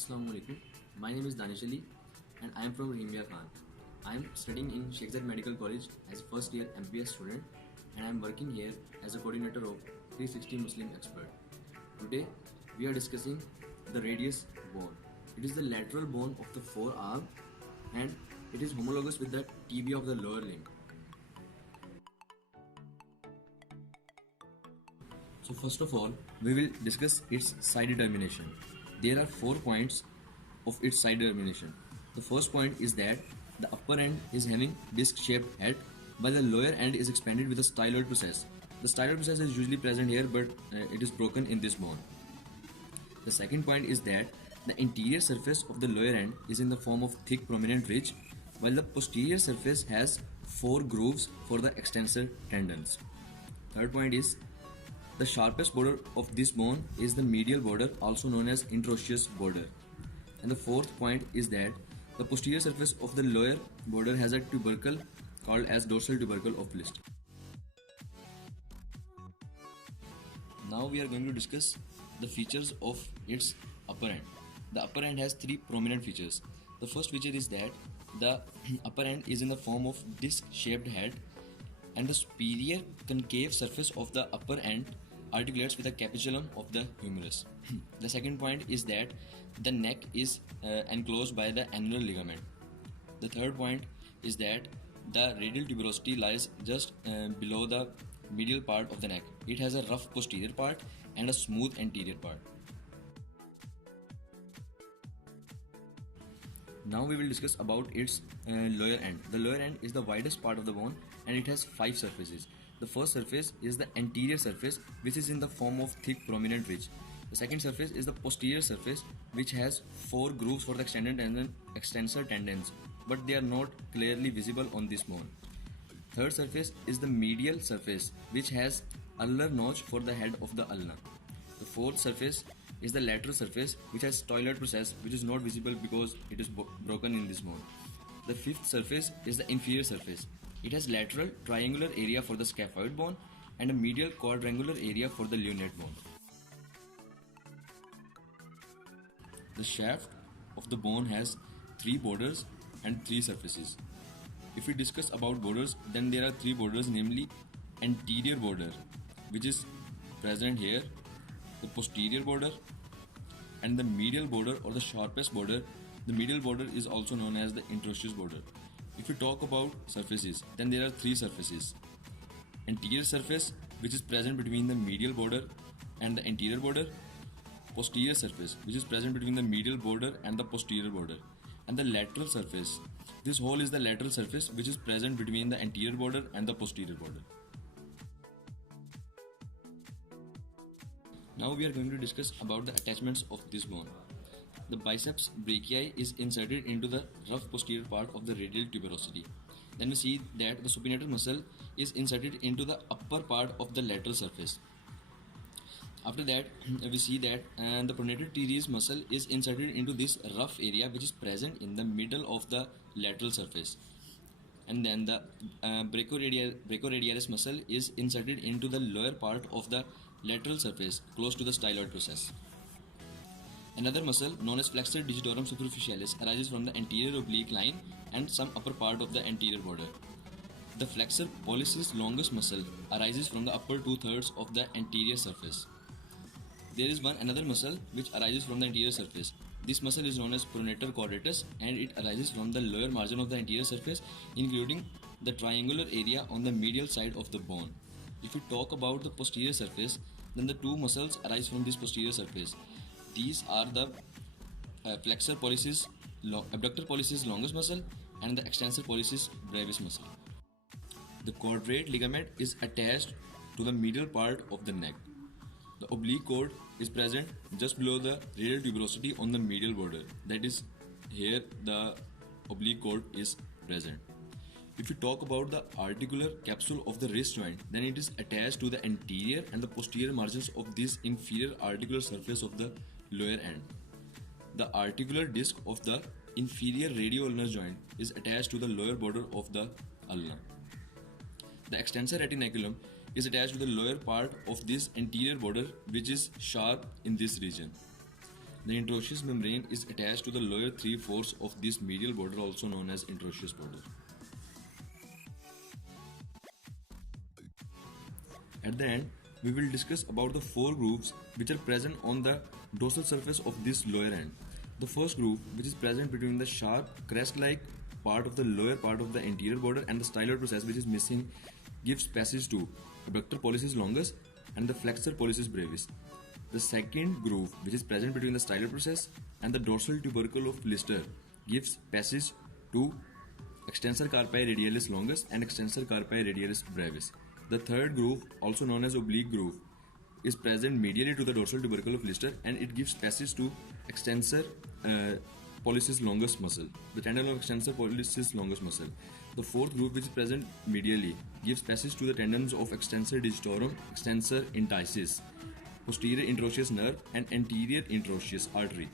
Assalamualaikum. My name is Danish Ali and I am from Rahimia Khan. I am studying in Sheikh Zayed Medical College as a first year MBS student and I am working here as a coordinator of 360 Muslim Expert. Today we are discussing the radius bone. It is the lateral bone of the forearm and it is homologous with the tibia of the lower limb. So first of all, we will discuss its side determination. There are 4 points of its side determination. The first point is that the upper end is having disc-shaped head, while the lower end is expanded with a styloid process. The styloid process is usually present here, but it is broken in this bone. The second point is that the interior surface of the lower end is in the form of thick prominent ridge, while the posterior surface has 4 grooves for the extensor tendons. Third point is the sharpest border of this bone is the medial border, also known as interosseous border. And the fourth point is that the posterior surface of the lower border has a tubercle called as dorsal tubercle of Liszt. Now we are going to discuss the features of its upper end. The upper end has 3 prominent features. The first feature is that the upper end is in the form of disc-shaped head and the superior concave surface of the upper end articulates with the capitulum of the humerus. The second point is that the neck is enclosed by the annular ligament. The third point is that the radial tuberosity lies just below the medial part of the neck. It has a rough posterior part and a smooth anterior part. Now we will discuss about its lower end. The lower end is the widest part of the bone and it has 5 surfaces. The first surface is the anterior surface, which is in the form of thick prominent ridge. The second surface is the posterior surface, which has 4 grooves for the extensor tendons, but they are not clearly visible on this bone. Third surface is the medial surface, which has ulnar notch for the head of the ulna. The fourth surface is the lateral surface, which has styloid process, which is not visible because it is broken in this bone. The fifth surface is the inferior surface. It has lateral triangular area for the scaphoid bone and a medial quadrangular area for the lunate bone. The shaft of the bone has 3 borders and 3 surfaces. If we discuss about borders, then there are 3 borders, namely anterior border, which is present here, the posterior border, and the medial border or the sharpest border. The medial border is also known as the interosseous border. If we talk about surfaces, then there are 3 surfaces. Anterior surface, which is present between the medial border and the anterior border. Posterior surface, which is present between the medial border and the posterior border. And the lateral surface. This whole is the lateral surface, which is present between the anterior border and the posterior border. Now we are going to discuss about the attachments of this bone. The biceps brachii is inserted into the rough posterior part of the radial tuberosity. Then we see that the supinator muscle is inserted into the upper part of the lateral surface. After that, we see that the pronator teres muscle is inserted into this rough area, which is present in the middle of the lateral surface. And then the brachioradialis muscle is inserted into the lower part of the lateral surface, close to the styloid process. Another muscle, known as flexor digitorum superficialis, arises from the anterior oblique line and some upper part of the anterior border. The flexor pollicis longus muscle arises from the upper 2/3 of the anterior surface. There is another muscle which arises from the anterior surface. This muscle is known as pronator quadratus and it arises from the lower margin of the anterior surface, including the triangular area on the medial side of the bone. If we talk about the posterior surface, then the 2 muscles arise from this posterior surface. These are the flexor pollicis, abductor pollicis longus muscle and the extensor pollicis brevis muscle. The quadrate ligament is attached to the medial part of the neck. The oblique cord is present just below the radial tuberosity on the medial border. That is, here the oblique cord is present. If you talk about the articular capsule of the wrist joint, then it is attached to the anterior and the posterior margins of this inferior articular surface of the lower end. The articular disc of the inferior radioulnar joint is attached to the lower border of the ulna. The extensor retinaculum is attached to the lower part of this anterior border, which is sharp in this region. The interosseous membrane is attached to the lower three-fourths of this medial border, also known as interosseous border. At the end, we will discuss about the four grooves which are present on the dorsal surface of this lower end. The first groove, which is present between the sharp crest-like part of the lower part of the anterior border and the styloid process, which is missing, gives passage to abductor pollicis longus and the flexor pollicis brevis. The second groove, which is present between the styloid process and the dorsal tubercle of Lister, gives passage to extensor carpi radialis longus and extensor carpi radialis brevis. The third groove, also known as oblique groove, is present medially to the dorsal tubercle of Lister and it gives passage to extensor pollicis longus muscle, the tendon of extensor pollicis longus muscle. The fourth groove, which is present medially, gives passage to the tendons of extensor digitorum, extensor entices, posterior interosseous nerve and anterior interosseous artery.